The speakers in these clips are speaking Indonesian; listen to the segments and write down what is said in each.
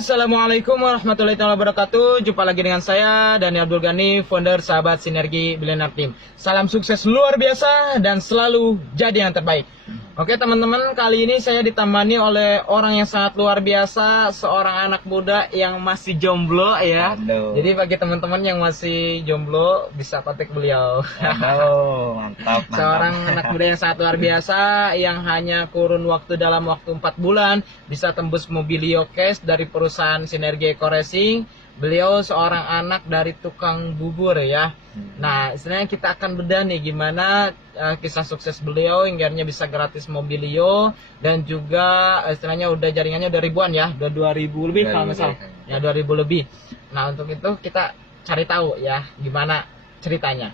Assalamualaikum warahmatullahi wabarakatuh. Jumpa lagi dengan saya Dani Abdul Ghani, founder Sahabat Sinergi Billionaire Team. Salam sukses luar biasa dan selalu jadi yang terbaik. Oke teman-teman, kali ini saya ditemani oleh orang yang sangat luar biasa, seorang anak muda yang masih jomblo ya. Aduh. Jadi bagi teman-teman yang masih jomblo bisa kontak beliau. Aduh, mantap. Seorang anak muda yang sangat luar biasa, yang hanya kurun waktu dalam waktu 4 bulan bisa tembus Mobilio Cash dari perusahaan Sinergi Eco Racing. Beliau seorang anak dari tukang bubur ya. Nah, istilahnya kita akan bedah nih gimana kisah sukses beliau hingga bisa gratis Mobilio, dan juga istilahnya udah jaringannya udah ribuan ya, udah 2000 lebih kalau nggak salah. Ya 2000 lebih. Nah, untuk itu kita cari tahu ya gimana ceritanya.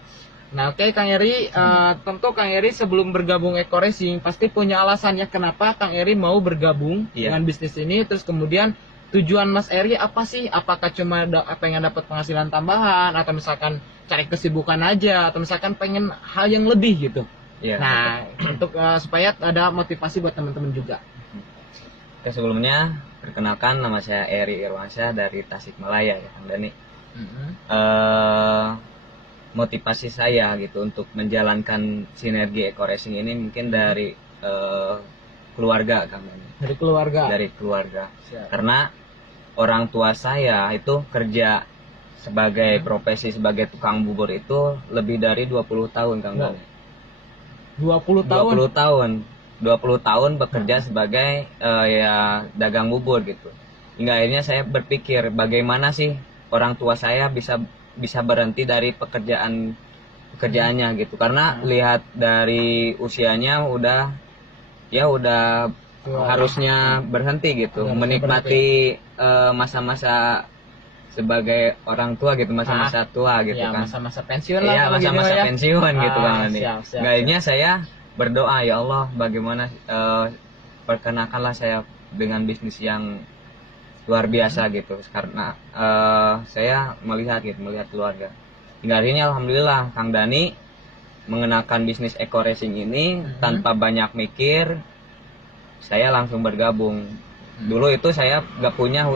Nah, oke Kang Eri, tentu Kang Eri sebelum bergabung Eco Racing pasti punya alasannya kenapa Kang Eri mau bergabung dengan bisnis ini. Terus kemudian tujuan Mas Eri apa sih? Apakah cuma pengen dapat penghasilan tambahan, atau misalkan cari kesibukan aja, atau misalkan pengen hal yang lebih gitu? Iya, Nah, untuk supaya ada motivasi buat teman-teman juga. Oke, sebelumnya perkenalkan, nama saya Eri Irwansyah dari Tasikmalaya ya Kang Dani. Motivasi saya gitu untuk menjalankan Sinergi Eco Racing ini mungkin dari keluarga Kang Dani. Dari keluarga. Dari keluarga. Siap. Karena orang tua saya itu kerja sebagai profesi sebagai tukang bubur itu lebih dari 20 tahun Kang Dani. 20 tahun. 20 tahun. 20 tahun bekerja sebagai ya dagang bubur gitu. Hingga akhirnya saya berpikir bagaimana sih orang tua saya bisa berhenti dari pekerjaannya gitu. Karena lihat dari usianya udah harusnya berhenti gitu, menikmati masa-masa sebagai orang tua gitu, masa-masa tua gitu ya, kan. masa-masa pensiun lah. Iya, masa-masa gitu, pensiun gitu kan ini. Siap. Akhirnya saya berdoa, ya Allah, bagaimana perkenalkanlah saya dengan bisnis yang luar biasa gitu, karena saya melihat keluarga. Hingga akhirnya alhamdulillah Kang Dani mengenalkan bisnis Eco Racing ini tanpa banyak mikir. Saya langsung bergabung. Dulu itu saya gak punya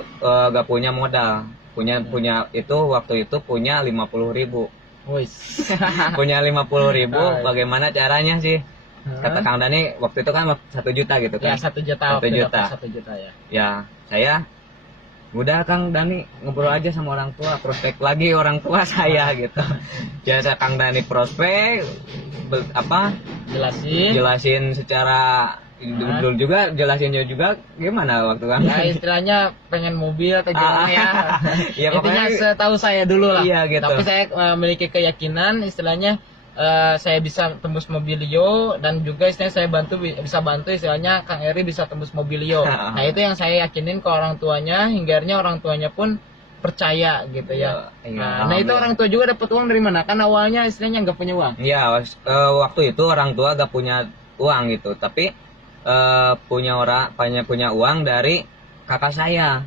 modal, punya itu waktu itu punya 50.000. Punya 50.000. Bagaimana caranya sih? Kata Kang Dani waktu itu kan 1 juta gitu kan? Ya 1 juta. 1 juta. 1 juta ya. Ya saya udah Kang Dani ngobrol aja sama orang tua, prospek lagi orang tua saya gitu. Jasa Kang Dani prospek jelasin secara dulu juga, jelasinnya juga gimana waktu kan? Ya istilahnya pengen mobil atau gimana ya. Ya intinya setahu saya dulu lah. Iya gitu. Tapi saya memiliki keyakinan istilahnya saya bisa tembus Mobilio, dan juga istilahnya saya bisa bantu istilahnya Kang Eri bisa tembus Mobilio. Nah itu yang saya yakinin ke orang tuanya, hingga orang tuanya pun percaya gitu ya. Nah itu orang tua juga dapat uang dari mana? Kan awalnya istilahnya nggak punya uang. Iya, waktu itu orang tua gak punya uang gitu, tapi punya uang dari kakak saya.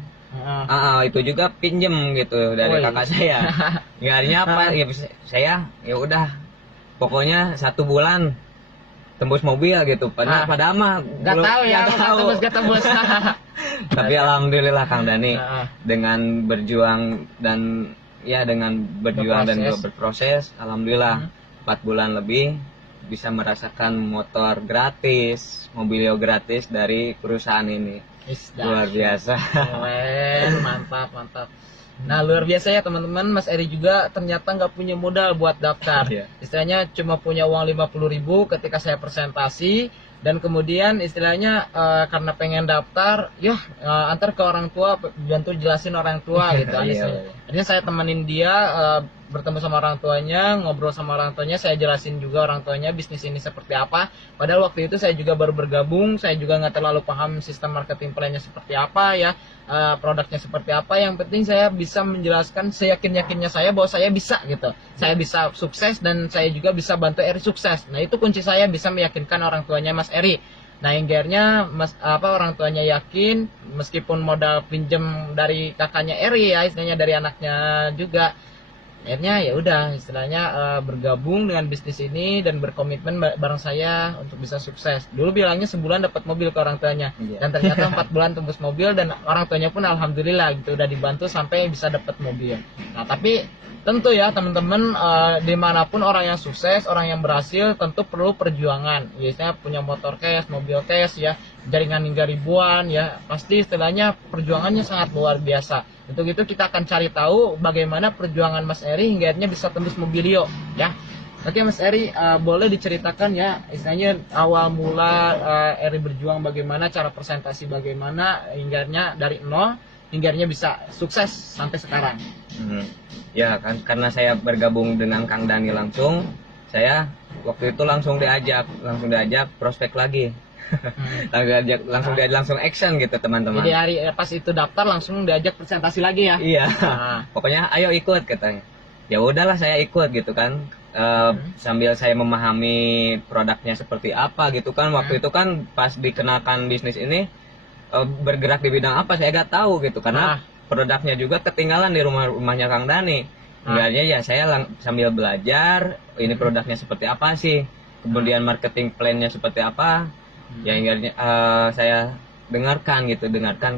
Itu juga pinjem gitu dari kakak saya. Akhirnya apa? Ya saya ya udah, pokoknya 1 bulan tembus mobil gitu. Padahal mah nggak tahu ya, gak tembus. Tapi alhamdulillah Kang Dani dengan berjuang dan berproses, alhamdulillah 4 bulan lebih bisa merasakan motor gratis, Mobilio gratis dari perusahaan ini. Luar biasa. Mantap. Nah luar biasa ya teman-teman, Mas Eri juga ternyata nggak punya modal buat daftar. Istilahnya cuma punya uang 50.000 ketika saya presentasi, dan kemudian istilahnya karena pengen daftar, antar ke orang tua, bantu jelasin orang tua gitu. Akhirnya saya temenin dia, bertemu sama orang tuanya, ngobrol sama orang tuanya, saya jelasin juga orang tuanya bisnis ini seperti apa. Padahal waktu itu saya juga baru bergabung, saya juga nggak terlalu paham sistem marketing plan-nya seperti apa ya, produknya seperti apa. Yang penting saya bisa menjelaskan seyakin-yakinnya saya bahwa saya bisa gitu, saya bisa sukses, dan saya juga bisa bantu Eri sukses. Nah itu kunci saya bisa meyakinkan orang tuanya Mas Eri. Nah akhirnya orang tuanya yakin, meskipun modal pinjem dari kakaknya Eri ya, istilahnya dari anaknya juga. Akhirnya ya udah istilahnya bergabung dengan bisnis ini dan berkomitmen bareng saya untuk bisa sukses. Dulu bilangnya sebulan dapat mobil ke orang tuanya, Iya. dan ternyata 4 bulan tembus mobil, dan orang tuanya pun alhamdulillah gitu udah dibantu sampai bisa dapat mobil. Nah tapi tentu ya teman-teman, dimanapun orang yang sukses, orang yang berhasil tentu perlu perjuangan. Biasanya punya motor cash, mobil cash ya, jaringan hingga ribuan ya, pasti istilahnya perjuangannya sangat luar biasa. Untuk itu kita akan cari tahu bagaimana perjuangan Mas Eri hingga akhirnya bisa tembus Mobilio ya. Oke Mas Eri, boleh diceritakan ya istilahnya awal mula Eri berjuang bagaimana, cara presentasi bagaimana hingga akhirnya dari nol hingga akhirnya bisa sukses sampai sekarang. Ya kan, karena saya bergabung dengan Kang Dani langsung, saya waktu itu langsung diajak prospek lagi. langsung action gitu teman-teman. Jadi hari pas itu daftar langsung diajak presentasi lagi ya. Iya. Nah, Pokoknya ayo ikut katanya. Ya udahlah saya ikut gitu kan. Sambil saya memahami produknya seperti apa gitu kan. Waktu itu kan pas dikenalkan bisnis ini bergerak di bidang apa saya gak tahu gitu karena produknya juga ketinggalan di rumahnya Kang Dani. Enggaknya ya saya sambil belajar ini produknya seperti apa sih. Kemudian marketing plan-nya seperti apa. Ya hingga saya dengarkan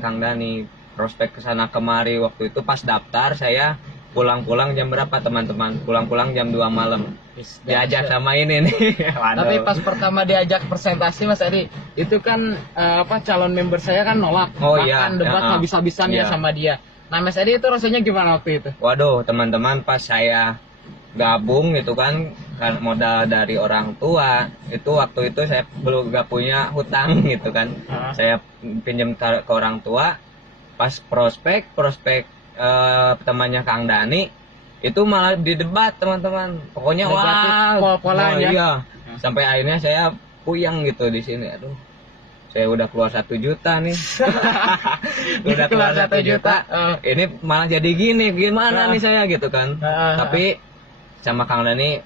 Kang Dani, prospek kesana kemari. Waktu itu pas daftar saya pulang jam berapa teman-teman? Pulang jam 2 malam. Diajak sama ini nih. Tapi pas pertama diajak presentasi Mas Eri, itu kan calon member saya kan nolak, bahkan debat habis-habisan ya sama dia. Nah Mas Eri itu rasanya gimana waktu itu? Waduh teman-teman, pas saya gabung gitu kan modal dari orang tua, itu waktu itu saya belum gak punya hutang gitu kan. Saya pinjam ke orang tua. Pas prospek temannya Kang Dani itu malah didebat teman-teman, pokoknya pol-polan ya. Iya. Sampai akhirnya saya puyeng gitu di sini. Aduh, saya udah keluar 1 juta nih. Udah keluar 1 juta. Ini malah jadi gimana nih saya gitu kan. Tapi sama Kang Dani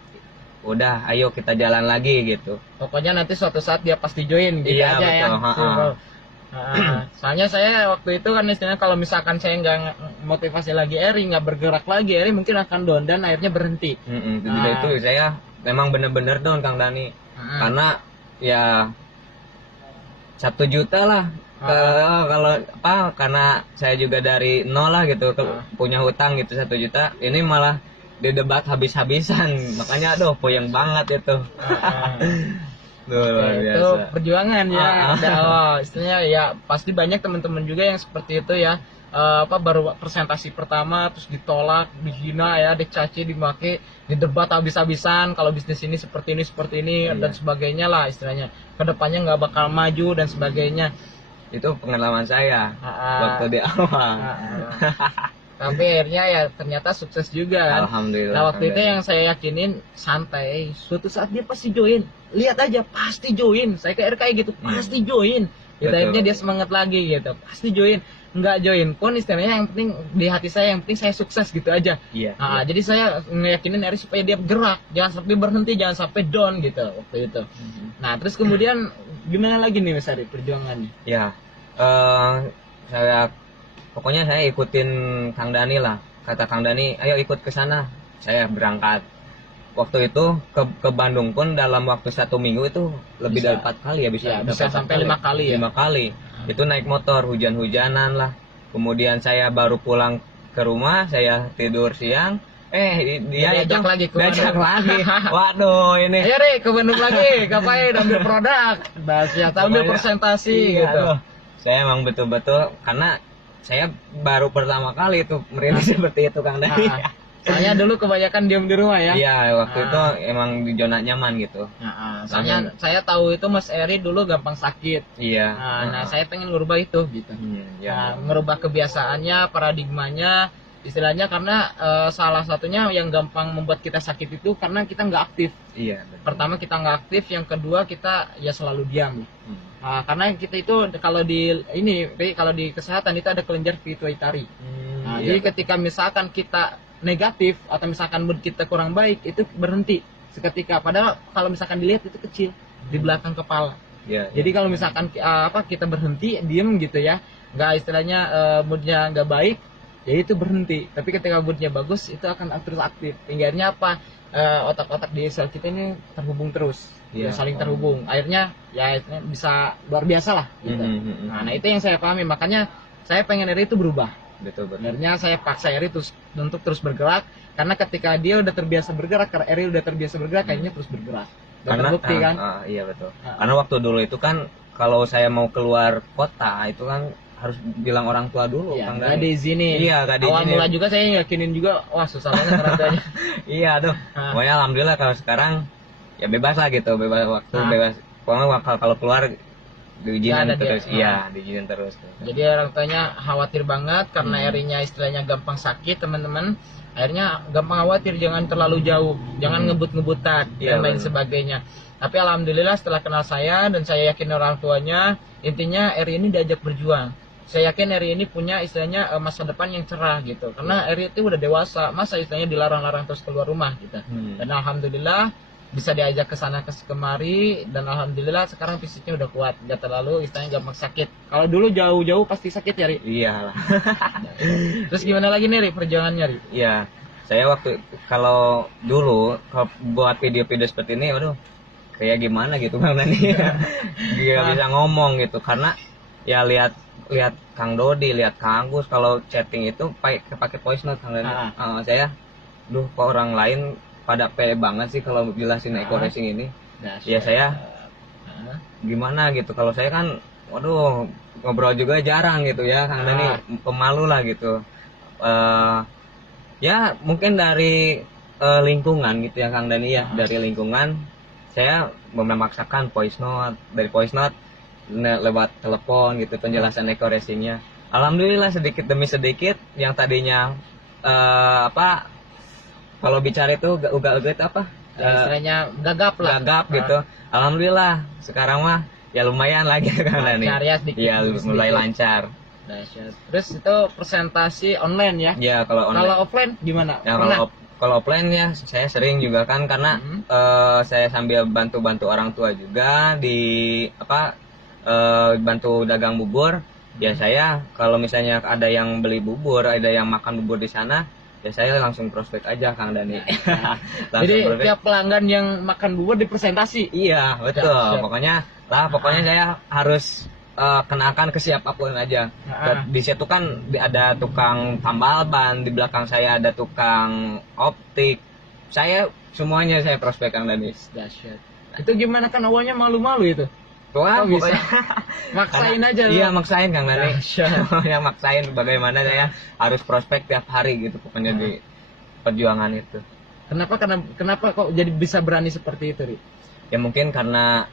udah ayo kita jalan lagi gitu. Pokoknya nanti suatu saat dia pasti join gitu iya, aja betul. ya. Soalnya saya waktu itu kan istilahnya kalau misalkan saya nggak motivasi lagi Eri, nggak bergerak lagi Eri mungkin akan down dan akhirnya berhenti. Jadi itu saya memang bener-bener down Kang Dani. Karena ya 1 juta lah. Kalau karena saya juga dari nol lah gitu, punya hutang gitu 1 juta. Ini malah didebat habis-habisan, makanya aduh puyeng banget itu. Luar biasa. Itu perjuangan ya. Istilahnya ya pasti banyak teman-teman juga yang seperti itu ya. Baru presentasi pertama terus ditolak, dihina ya, dicaci, dimaki, didebat habis-habisan kalau bisnis ini seperti ini dan sebagainya lah istilahnya. Kedepannya nggak bakal maju dan sebagainya. Itu pengalaman saya waktu di awal. Tapi akhirnya ya ternyata sukses juga kan. Alhamdulillah. Nah waktu itu yang saya yakinin santai, suatu saat dia pasti join. Lihat aja pasti join. Saya ke RKI gitu, pasti join. Gitu, akhirnya dia semangat lagi gitu, pasti join. Nggak join pun istilahnya yang penting di hati saya, yang penting saya sukses gitu aja. Jadi saya ngeyakinin Eri supaya dia gerak, jangan sampai berhenti, jangan sampai down gitu waktu itu. Nah terus kemudian gimana lagi nih Mas Eri perjuangannya? Ya, pokoknya saya ikutin Kang Dani lah. Kata Kang Dani, ayo ikut ke sana. Saya berangkat. Waktu itu ke Bandung pun dalam waktu 1 minggu itu lebih dari 4 kali ya bisa sampai 5 kali ya. 5 kali. Itu naik motor hujan-hujanan lah. Kemudian saya baru pulang ke rumah, saya tidur siang. Dia diajak lagi ke Bandung. Waduh ini. Ayo Ri ke Bandung lagi, ngapain ambil produk. Nah, ambil presentasi gitu. Saya emang betul-betul karena saya baru pertama kali itu merintis seperti itu Kang Dani. Soalnya dulu kebanyakan diam di rumah ya. Iya, waktu itu emang di zona nyaman gitu. Soalnya saya tahu itu Mas Eri dulu gampang sakit. Iya. Nah, saya pengen ngerubah itu gitu. Ngerubah kebiasaannya, paradigmanya, istilahnya karena salah satunya yang gampang membuat kita sakit itu karena kita nggak aktif. Iya. Betul. Pertama kita nggak aktif, yang kedua kita ya selalu diam. Karena kita itu kalau di kesehatan itu ada kelenjar pituitari. Jadi ketika misalkan kita negatif atau misalkan mood kita kurang baik itu berhenti seketika. Padahal kalau misalkan dilihat itu kecil di belakang kepala. Jadi kalau misalkan kita berhenti diem gitu ya, nggak istilahnya moodnya nggak baik, jadi itu berhenti. Tapi ketika moodnya bagus itu akan terus aktif. Tinggalnya apa? Otak-otak di sel kita ini terhubung terus, Iya. saling terhubung. Akhirnya ya itu bisa luar biasa lah gitu. Nah itu yang saya pahami, makanya saya pengen Eri itu berubah. Betul. Akhirnya saya paksa Eri untuk terus bergerak, karena ketika dia udah terbiasa bergerak, karena Eri udah terbiasa bergerak, kayaknya terus bergerak. Udah Karena terbukti kan? iya betul. Karena waktu dulu itu kan kalau saya mau keluar kota itu kan harus bilang orang tua dulu, Iya, Kang nggak Dani. diizinin. Iya, nggak Awal diizinin. mula juga saya yakinin juga, wah susah banget orang tuanya. Iya tuh. Pokoknya alhamdulillah kalau sekarang ya bebas lah gitu, bebas waktu, bebas. Pokoknya kalau keluar diizinin Nggak ada terus. dia. Iya, diizinin terus. Jadi orang tuanya khawatir banget karena Hmm. Erinya istilahnya gampang sakit, teman-teman. Akhirnya gampang khawatir, jangan terlalu jauh, jangan ngebut-ngebutan Iya, dan lain benar. sebagainya. Tapi alhamdulillah setelah kenal saya dan saya yakin orang tuanya, intinya Eri ini diajak berjuang. Saya yakin Eri ini punya istilahnya masa depan yang cerah gitu. Karena Eri itu udah dewasa, masa istilahnya dilarang-larang terus keluar rumah gitu. Dan alhamdulillah bisa diajak ke sana ke kemari, dan alhamdulillah sekarang fisiknya udah kuat, nggak terlalu istilahnya gampang sakit. Kalau dulu jauh-jauh pasti sakit ya, Ri. Iyalah. Terus gimana lagi nih, Ri, perjuangannya, Ri? Iya. Saya waktu kalau dulu kalau buat video-video seperti ini, waduh, kayak gimana gitu Bang Dani. Dia bisa ngomong gitu karena ya lihat Kang Dodi, lihat Kang Agus kalau chatting itu pakai voice note Kang Dani. Saya kok orang lain pada pede banget sih kalau jelasin eco racing ini. Ya saya gimana gitu, kalau saya kan waduh ngobrol juga jarang gitu ya Kang Dani, pemalu lah gitu. Ya mungkin dari lingkungan gitu ya Kang Dani ya, dari lingkungan saya memaksakan voice note, dari voice note lewat telepon gitu penjelasan eco racingnya. Alhamdulillah sedikit demi sedikit yang tadinya kalau bicara itu uga-uga itu apa? Istilahnya gagap lah. Gagap gitu. Alhamdulillah sekarang mah ya lumayan lagi Kang Dani. Lancar ya sedikit. Iya, sedikit. mulai lancar. Dahsyat. Terus itu presentasi online ya? Ya kalau online. Kalau offline gimana? Ya, Pernah? kalau offline ya saya sering juga kan karena saya sambil bantu orang tua juga di bantu dagang bubur. Ya saya kalau misalnya ada yang beli bubur, ada yang makan bubur di sana, ya saya langsung prospek aja Kang Dani. Jadi tiap pelanggan yang makan bubur dipresentasi. Iya betul. Siap. Pokoknya saya harus kenakan ke siapapun aja. Di situ kan ada tukang tambal ban, di belakang saya ada tukang optik. Saya semuanya saya prospek Kang Dani. Dahsyat. Itu gimana, kan awalnya malu-malu itu? Wah, Kok bisa? pokoknya Maksain aja Iya, loh. maksain Kang Dani. Dahsyat. Ya maksain bagaimana saya harus prospek tiap hari gitu pokoknya di perjuangan itu. Kenapa kok jadi bisa berani seperti itu, Ri? Ya mungkin karena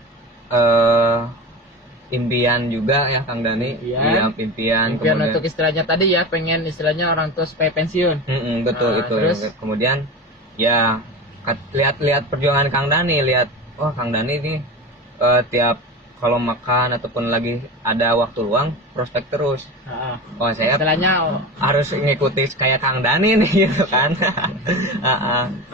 impian juga ya Kang Dani. Iya, impian Impian kemudian untuk istilahnya tadi ya, pengen istilahnya orang tua supaya pensiun. betul itu. Terus? Kemudian ya lihat perjuangan Kang Dani, lihat Kang Dani ini tiap kalau makan ataupun lagi ada waktu luang prospek terus. Saya Istilahnya harus ngikuti kayak Kang Dani nih gitu kan.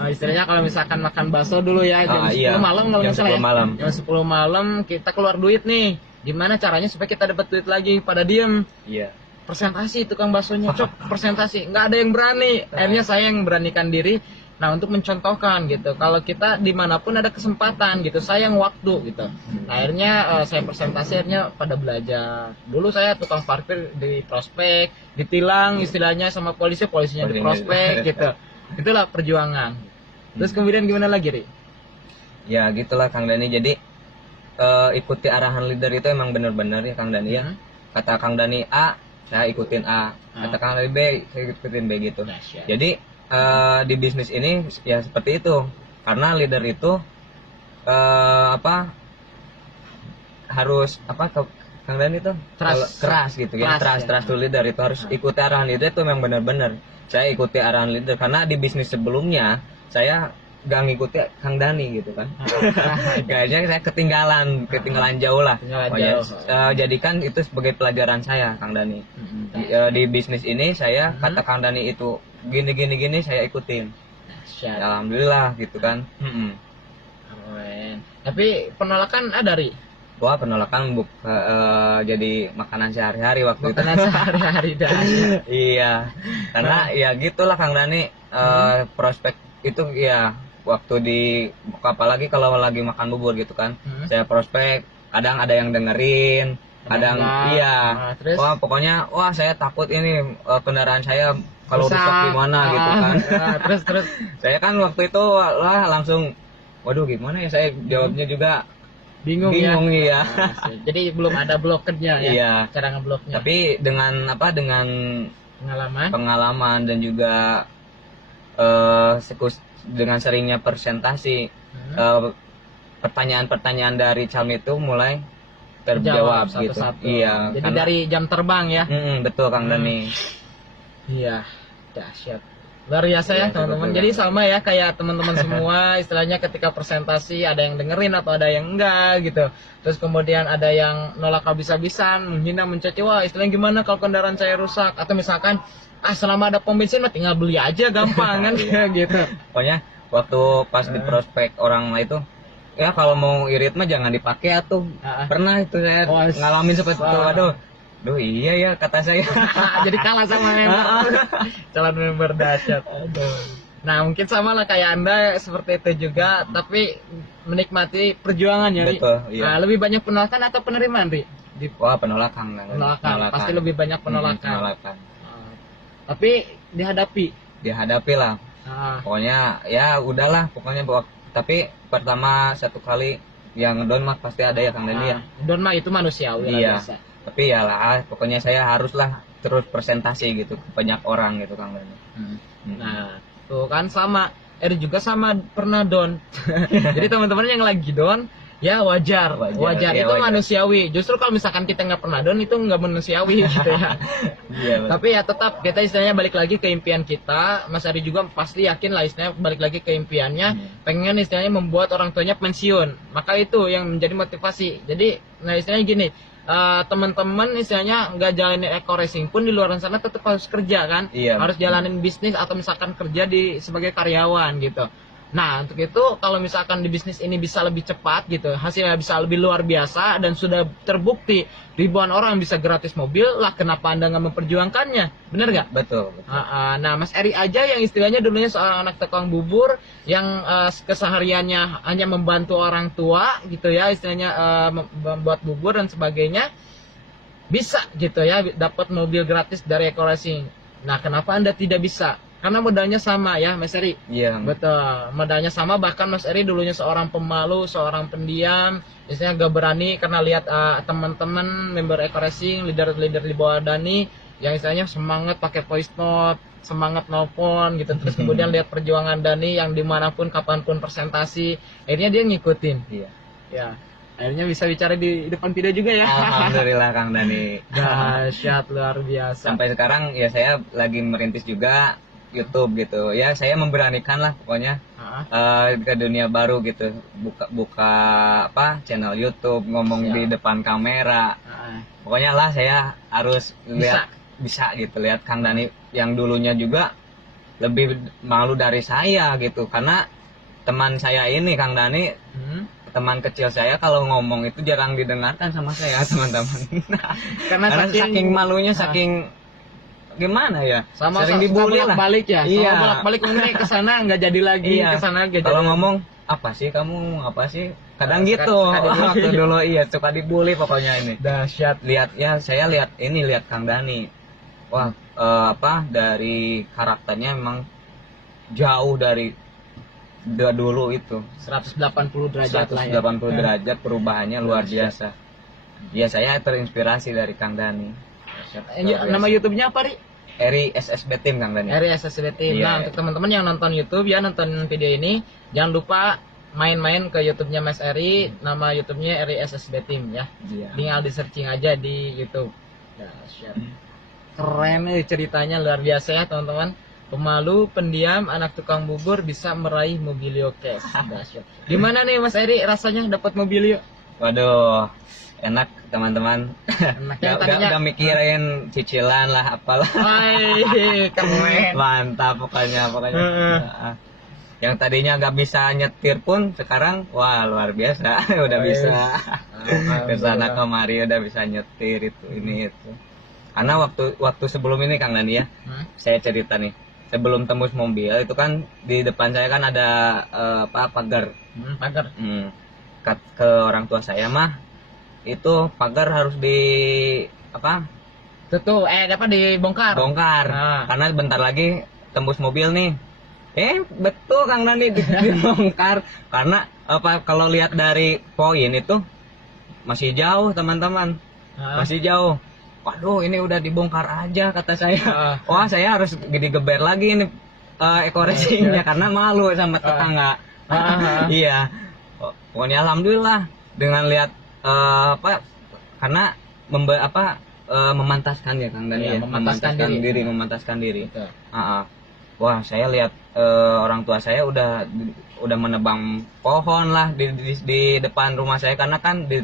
istilahnya kalau misalkan makan bakso dulu ya jam 10 iya. malam kalau Jam nggak salah 10 malam. ya. Jam 10 malam kita keluar duit nih. Gimana caranya supaya kita dapat duit lagi? Pada diem. Iya. Presentasi tukang baksonya, cok presentasi. Nggak ada yang berani. Akhirnya saya yang beranikan diri. Nah, untuk mencontohkan gitu. Kalau kita dimanapun ada kesempatan gitu, sayang waktu gitu. Nah, akhirnya saya presentasi, akhirnya pada belajar. Dulu saya tukang parkir di prospek, ditilang istilahnya sama polisinya di prospek gitu. Itulah perjuangan. Terus kemudian gimana lagi, Ri? Ya gitulah Kang Dani. Jadi ikuti arahan leader itu emang benar-benar ya Kang Dani ya. Kata Kang Dani A, saya ikutin A. Kata Kang Dani B, saya ikutin B gitu. Dahsyat. Jadi di bisnis ini ya seperti itu. Karena leader itu harus Kang Dani itu keras gitu ya. Trust to leader itu harus ikuti arahan leader itu memang benar-benar. Saya ikuti arahan leader karena di bisnis sebelumnya saya gak ngikuti Kang Dani gitu kan. Kayaknya saya ketinggalan jauh lah. Jadikan itu sebagai pelajaran saya Kang Dani. Di bisnis ini saya kata Kang Dani itu gini saya ikutin. Ya, alhamdulillah gitu kan. Keren. Tapi penolakan ada, Ri? Wah, penolakan jadi makanan sehari-hari waktu itu. Makanan sehari-hari dah. Iya, karena ya gitulah Kang Dani, prospek itu ya waktu di apalagi kalau lagi makan bubur gitu kan, saya prospek, kadang ada yang dengerin, kadang enggak. iya. Nah, terus? Wah, pokoknya wah saya takut ini kendaraan saya kalau rusak gimana gitu kan. Terus Saya kan waktu itu lah langsung, waduh gimana ya, saya jawabnya juga bingung ya. Nah, jadi belum ada blokernya ya. Iya. Cara ngebloknya. Tapi dengan dengan pengalaman dan juga dengan seringnya presentasi, pertanyaan-pertanyaan dari calon itu mulai terjawab gitu. Satu-satu. Iya. Jadi dari jam terbang ya. Betul Kang Dani. Iya, dahsyat. Luar biasa ya Iya, teman-teman. betul. Jadi sama ya kayak teman-teman semua, istilahnya ketika presentasi ada yang dengerin atau ada yang enggak gitu. Terus kemudian ada yang nolak habis-habisan, menghina, mencaci, wah istilahnya gimana kalau kendaraan saya rusak, atau misalkan selama ada pom bensin mah tinggal beli aja gampang kan kayak gitu. Pokoknya waktu pas di prospek orang itu, ya kalau mau irit mah jangan dipakai atuh. Pernah itu saya ngalamin seperti itu. Aduh iya ya kata saya. Jadi kalah sama member. Calon member dahsyat. Nah mungkin sama lah kayak Anda seperti itu juga, tapi menikmati perjuangan ya Ri. Betul, iya. Nah, lebih banyak penolakan atau penerimaan Ri? Wah penolakan. Pasti lebih banyak penolakan. Penolakan. Tapi dihadapi lah. Pokoknya ya udahlah, pokoknya tapi pertama satu kali yang down mah pasti ada ya Kang Dani ya. Down mah itu manusiawi lah iya. biasa. Tapi ya lah, pokoknya saya haruslah terus presentasi gitu ke banyak orang gitu Kang Dani. Nah, tuh kan sama. Juga sama pernah down. Jadi teman-teman yang lagi down, ya wajar. Ya, Itu wajar. Manusiawi. Justru kalau misalkan kita nggak pernah down itu nggak manusiawi gitu ya. Iya, Tapi ya tetap kita istilahnya balik lagi ke impian kita. Mas Ari juga pasti yakin lah istilahnya balik lagi ke impiannya. Pengen istilahnya membuat orang tuanya pensiun. Maka itu yang menjadi motivasi. Jadi, nah istilahnya gini. Teman-teman istilahnya nggak jalanin eco racing pun di luar sana tetap harus kerja kan, harus jalanin bisnis atau misalkan kerja sebagai karyawan gitu. Nah untuk itu kalau misalkan di bisnis ini bisa lebih cepat gitu, hasilnya bisa lebih luar biasa dan sudah terbukti ribuan orang bisa gratis mobil lah, kenapa Anda nggak memperjuangkannya, bener nggak? Betul. Nah Mas Eri aja yang istilahnya dulunya seorang anak tukang bubur yang kesehariannya hanya membantu orang tua gitu ya, istilahnya membuat bubur dan sebagainya, bisa gitu ya dapat mobil gratis dari Eco Racing. Nah kenapa Anda tidak bisa? Karena modalnya sama ya Mas Eri. Iya. Betul, modalnya sama, bahkan Mas Eri dulunya seorang pemalu, seorang pendiam, biasanya gak berani karena lihat teman-teman member Eco Racing, leader-leader di bawah Dani yang istilahnya semangat pakai voice note, semangat nelpon gitu. Terus kemudian lihat perjuangan Dani yang dimanapun kapanpun presentasi, akhirnya dia ngikutin. Iya. Ya, akhirnya bisa bicara di depan video juga ya. Alhamdulillah Kang Dani. Dahsyat, luar biasa. Sampai sekarang ya saya lagi merintis juga YouTube gitu ya, saya memberanikan lah pokoknya ke dunia baru gitu, buka channel YouTube, ngomong di depan kamera. Pokoknya lah saya harus lihat bisa gitu, lihat Kang Dani yang dulunya juga lebih malu dari saya gitu, karena teman saya ini Kang Dani, teman kecil saya kalau ngomong itu jarang didengarkan sama saya teman-teman. Karena saking malunya, saking gimana ya, sama sering dibully lah, balik ya, iya, bolak-balik ngomongnya ke sana nggak jadi lagi, ke sana nggak jadi. Kalau ngomong apa sih kamu, apa sih, kadang gitu waktu dulu iya suka dibully pokoknya ini. Dahsyat. Lihat ya, saya lihat Kang Dani, wah dari karakternya memang jauh dari dulu itu 180 derajat lah ya. 180 derajat perubahannya luar biasa. Ya saya terinspirasi dari Kang Dani. Nama YouTube-nya apa, Ri? Eri SSB Team Kang Dani. Eri SSB Team. Nah, untuk teman-teman yang nonton YouTube ya, nonton video ini, jangan lupa main-main ke YouTube-nya Mas Eri, nama YouTube-nya Eri SSB Team ya. Tinggal di searching aja di YouTube. Dahsyat. Keren ceritanya, luar biasa ya, teman-teman. Pemalu, pendiam, anak tukang bubur bisa meraih Mobilio Cash. Dahsyat. Gimana nih Mas Eri rasanya dapat Mobilio? Waduh, enak teman-teman. Tadinya udah mikirin cicilan lah apalah. Keren. Mantap pokoknya. Yang tadinya nggak bisa nyetir pun sekarang wah luar biasa. Udah bisa kesana kemari, udah bisa nyetir itu ini itu. Karena waktu sebelum ini Kang Dani ya, saya cerita nih, sebelum tembus mobil itu kan di depan saya kan ada pagar. Pagar. Ke orang tua saya mah itu pagar harus Tuh dibongkar. bongkar. Nah. Karena bentar lagi tembus mobil nih. Betul Kang Dani dibongkar. Karena kalau lihat dari poin itu masih jauh teman-teman. Masih jauh. Waduh, ini udah dibongkar aja kata saya. Wah, saya harus digeber lagi ini ekor racingnya karena malu sama tetangga. Iya. Pokoknya alhamdulillah dengan lihat karena memantaskan ya Kang Dani, Iya, memantaskan diri. Wah, saya lihat orang tua saya udah menebang pohon lah di depan rumah saya, karena kan di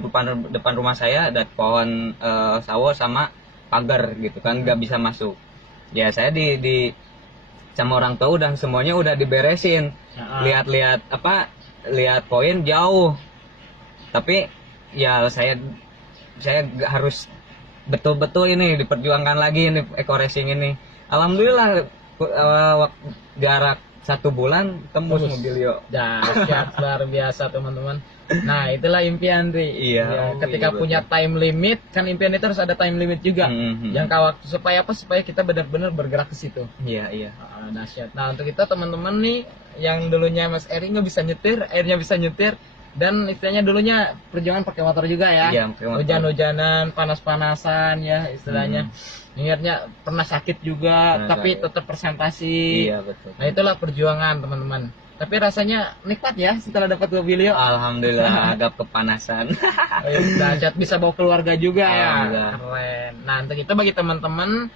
depan rumah saya ada pohon sawo sama pagar gitu kan, nggak bisa masuk. Ya saya sama orang tua semuanya udah diberesin. Lihat poin jauh, tapi ya saya harus betul-betul ini diperjuangkan lagi ini eco racing ini. Alhamdulillah jarak 1 bulan tembus mobilio. Dahsyat, luar biasa teman-teman. Nah, itulah impian Ri. Iya. Ketika punya time limit, kan impian itu harus ada time limit juga. Jangka waktu supaya kita benar-benar bergerak ke situ. Iya. Dahsyat. Nah, untuk kita teman-teman nih yang dulunya Mas Eri nggak bisa nyetir, akhirnya bisa nyetir, dan istilahnya dulunya perjuangan pakai motor juga ya. Iya, pakai motor. Hujan-hujanan, panas-panasan ya istilahnya. Ingatnya pernah sakit juga, tapi tetap presentasi. Iya, betul. Nah, itulah perjuangan teman-teman. Tapi rasanya nikmat ya setelah dapat mobilio. Alhamdulillah agak kepanasan. Dahsyat, bisa bawa keluarga juga ya. Alhamdulillah. Keren. Nah, untuk itu bagi teman-teman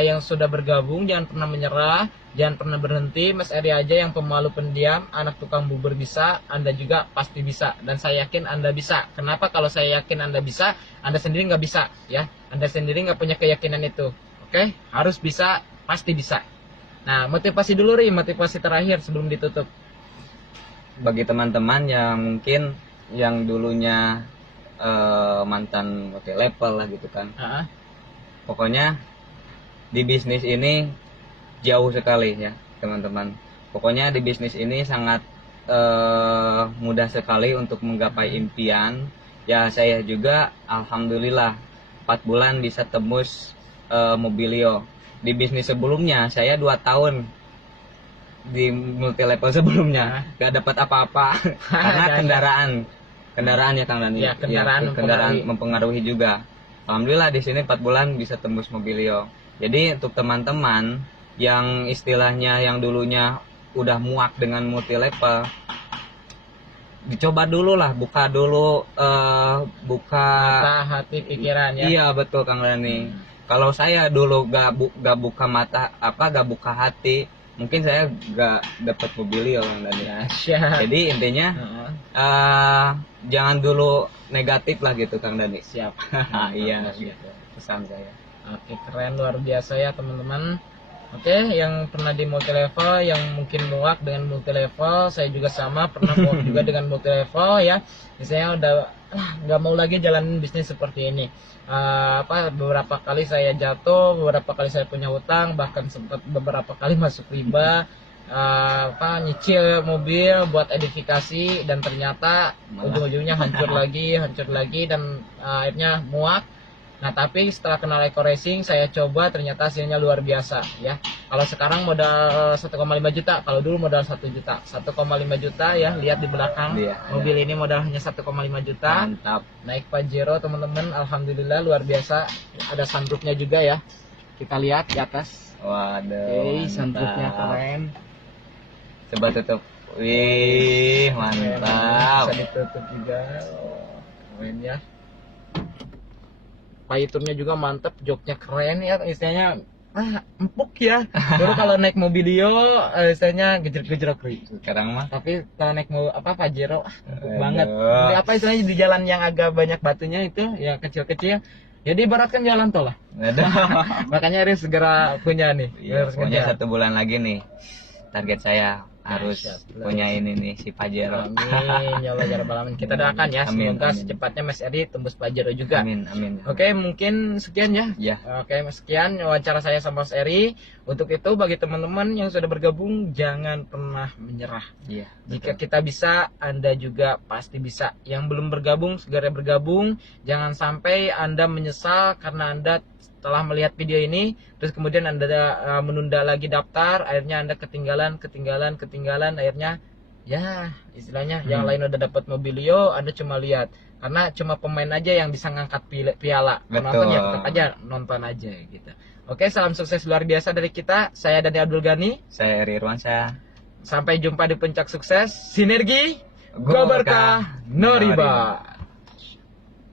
yang sudah bergabung, jangan pernah menyerah, jangan pernah berhenti. Mas Eri aja yang pemalu pendiam, anak tukang bubur bisa, Anda juga pasti bisa, dan saya yakin Anda bisa. Kenapa? Kalau saya yakin Anda bisa, Anda sendiri nggak bisa ya. Anda sendiri nggak punya keyakinan itu. Oke? Harus bisa, pasti bisa. Nah, motivasi dulu Ri, motivasi terakhir sebelum ditutup. Bagi teman-teman yang mungkin yang dulunya mantan multi level lah gitu kan. Pokoknya di bisnis ini jauh sekali ya teman-teman. Pokoknya di bisnis ini sangat mudah sekali untuk menggapai impian. Ya saya juga alhamdulillah 4 bulan bisa tembus mobilio. Di bisnis sebelumnya saya 2 tahun di multi level sebelumnya gak dapat apa-apa karena kendaraan ya Kang Dani. Ya, kendaraan mempengaruhi juga. Alhamdulillah di sini 4 bulan bisa tembus mobilio. Jadi untuk teman-teman yang istilahnya yang dulunya udah muak dengan multi level, dicoba dulu lah, buka mata, hati, pikiran ya. Iya betul Kang Dani. Kalau saya dulu gak buka mata gak buka hati, mungkin saya gak dapat mobilio Kang Dani. Jadi intinya jangan dulu negatif lah gitu Kang Dani. Siap. Iya gitu pesan saya. Oke, keren, luar biasa ya teman-teman. Oke, yang pernah di multi level, yang mungkin muak dengan multi level, saya juga sama pernah muak juga dengan multi level ya. Misalnya udah nggak mau lagi jalanin bisnis seperti ini. Beberapa kali saya jatuh, beberapa kali saya punya hutang, bahkan sempat beberapa kali masuk riba. Nyicil mobil buat edifikasi, dan ternyata ujung-ujungnya hancur lagi dan akhirnya muak. Nah, tapi setelah kenal eco racing saya coba, ternyata hasilnya luar biasa ya. Kalau sekarang modal 1,5 juta, kalau dulu modal 1 juta. 1,5 juta ya, lihat di belakang. Mobil ini modal hanya 1,5 juta. Mantap. Naik Pajero teman-teman, alhamdulillah luar biasa. Ada sunroofnya juga ya. Kita lihat di atas. Waduh. Sunroofnya keren. Coba tutup. Wih, mantap. Bisa ditutup juga. Keren ya. Payturnya juga mantep, joknya keren ya, istilahnya empuk ya. Baru kalau naik mobilio istilahnya gejrot-gejrot sekarang mah. Tapi kalau naik Pajero empuk banget. Jadi istilahnya di jalan yang agak banyak batunya itu, yang kecil-kecil. Jadi ibaratkan jalan tol lah. Makanya harus segera punya nih. Iya, pokoknya 1 bulan lagi nih target saya harus Dahsyat. punya ini nih si Pajero. Amin ya Allah ya Rabbal Alamin. Kita doakan ya Amin, semoga amin. secepatnya Mas Eri tembus Pajero juga. Amin, amin. Oke, mungkin sekian ya. Ya, Oke, sekian wawancara saya sama Mas Eri. Untuk itu bagi teman-teman yang sudah bergabung jangan pernah menyerah. iya. Jika kita bisa, Anda juga pasti bisa. Yang belum bergabung segera bergabung. Jangan sampai Anda menyesal karena Anda setelah melihat video ini terus kemudian Anda menunda lagi daftar, akhirnya Anda ketinggalan, akhirnya ya istilahnya yang lain udah dapat mobilio, Anda cuma lihat. Karena cuma pemain aja yang bisa ngangkat piala. Penonton ya tetap aja nonton aja gitu. Oke, salam sukses luar biasa dari kita. Saya Dani Abdul Ghani. Saya Eri Irwansyah. Sampai jumpa di puncak sukses. Sinergi Go Go Berkah, No Riba.